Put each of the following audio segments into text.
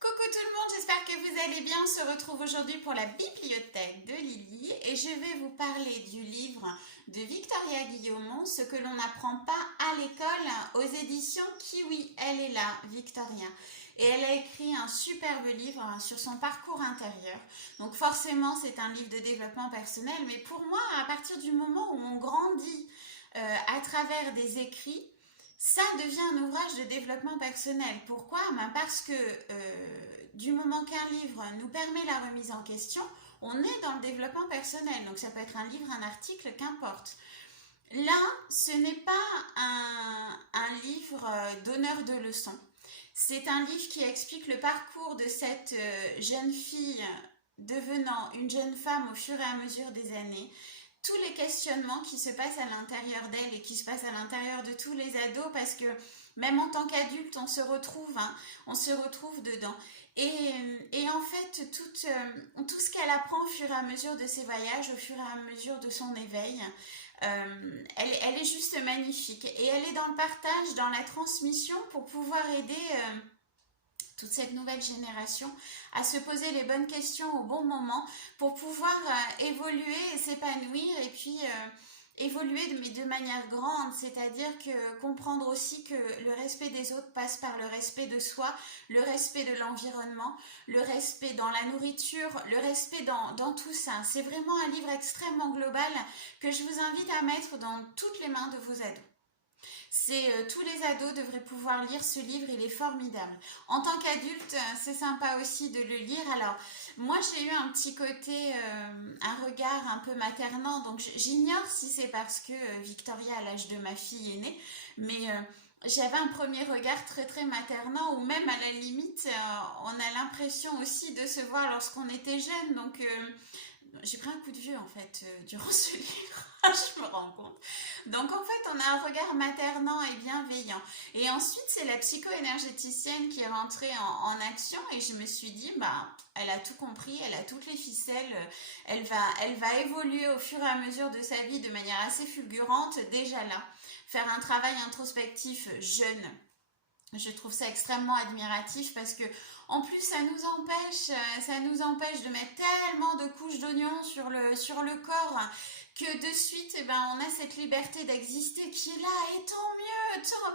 Coucou tout le monde, j'espère que vous allez bien. On se retrouve aujourd'hui pour la bibliothèque de Lily et je vais vous parler du livre de Victoria Guillemont, Ce que l'on n'apprend pas à l'école, aux éditions Kiwi. Elle est là, Victoria. Et elle a écrit un superbe livre sur son parcours intérieur. Donc forcément, c'est un livre de développement personnel, mais pour moi, à partir du moment où on grandit à travers des écrits, ça devient un ouvrage de développement personnel. Pourquoi? Parce que du moment qu'un livre nous permet la remise en question, on est dans le développement personnel. Donc ça peut être un livre, un article, qu'importe. Là, ce n'est pas un livre donneur de leçons. C'est un livre qui explique le parcours de cette jeune fille devenant une jeune femme au fur et à mesure des années, tous les questionnements qui se passent à l'intérieur d'elle et qui se passent à l'intérieur de tous les ados, parce que même en tant qu'adulte, on se retrouve dedans. Et en fait, tout ce qu'elle apprend au fur et à mesure de ses voyages, au fur et à mesure de son éveil, elle est juste magnifique. Et elle est dans le partage, dans la transmission pour pouvoir aider toute cette nouvelle génération à se poser les bonnes questions au bon moment pour pouvoir évoluer et s'épanouir et puis évoluer mais de manière grande, c'est-à-dire que comprendre aussi que le respect des autres passe par le respect de soi, le respect de l'environnement, le respect dans la nourriture, le respect dans tout ça. C'est vraiment un livre extrêmement global que je vous invite à mettre dans toutes les mains de vos ados. Tous les ados devraient pouvoir lire ce livre, il est formidable. En tant qu'adulte, c'est sympa aussi de le lire. Alors, moi j'ai eu un petit côté, un regard un peu maternant, donc j'ignore si c'est parce que Victoria, à l'âge de ma fille, est née, mais j'avais un premier regard très très maternant, ou même à la limite, on a l'impression aussi de se voir lorsqu'on était jeune, donc j'ai pris un coup de vieux en fait durant ce livre, je me rends compte. Donc en fait on a un regard maternant et bienveillant. Et ensuite c'est la psycho-énergéticienne qui est rentrée en action et je me suis dit bah elle a tout compris, elle a toutes les ficelles, elle va évoluer au fur et à mesure de sa vie de manière assez fulgurante déjà là. Faire un travail introspectif jeune, je trouve ça extrêmement admiratif parce que en plus ça nous empêche de mettre tellement de couches d'oignons sur le corps que de suite eh ben, on a cette liberté d'exister qui est là et tant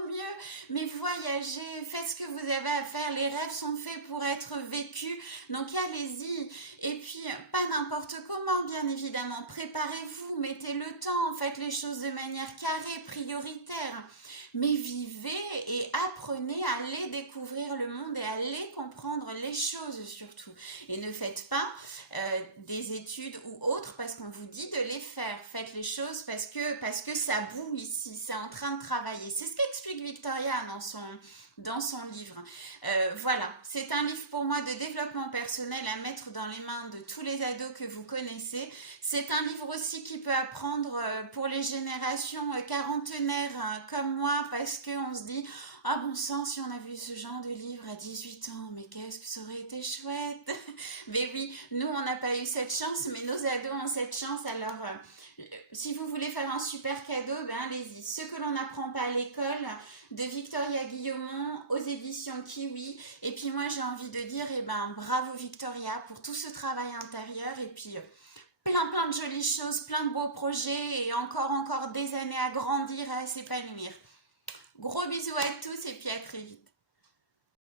mieux, mais voyagez, faites ce que vous avez à faire, les rêves sont faits pour être vécus, donc allez-y, et puis pas n'importe comment bien évidemment, préparez-vous, mettez le temps, faites les choses de manière carrée, prioritaire. Mais vivez et apprenez à aller découvrir le monde et à aller comprendre les choses surtout. Et ne faites pas des études ou autres parce qu'on vous dit de les faire. Faites les choses parce que ça boue ici, c'est en train de travailler. C'est ce qu'explique Victoria dans son livre. Voilà, c'est un livre pour moi de développement personnel à mettre dans les mains de tous les ados que vous connaissez. C'est un livre aussi qui peut apprendre pour les générations quarantenaires comme moi parce qu'on se dit ah bon sang, si on avait eu ce genre de livre à 18 ans, mais qu'est-ce que ça aurait été chouette. Mais oui, nous on n'a pas eu cette chance, mais nos ados ont cette chance, alors si vous voulez faire un super cadeau, ben allez-y. Ce que l'on n'apprend pas à l'école, de Victoria Guillemont, aux éditions Kiwi. Et puis moi j'ai envie de dire, eh ben bravo Victoria pour tout ce travail intérieur et puis plein de jolies choses, plein de beaux projets et encore des années à grandir et à s'épanouir. Gros bisous à tous et puis à très vite.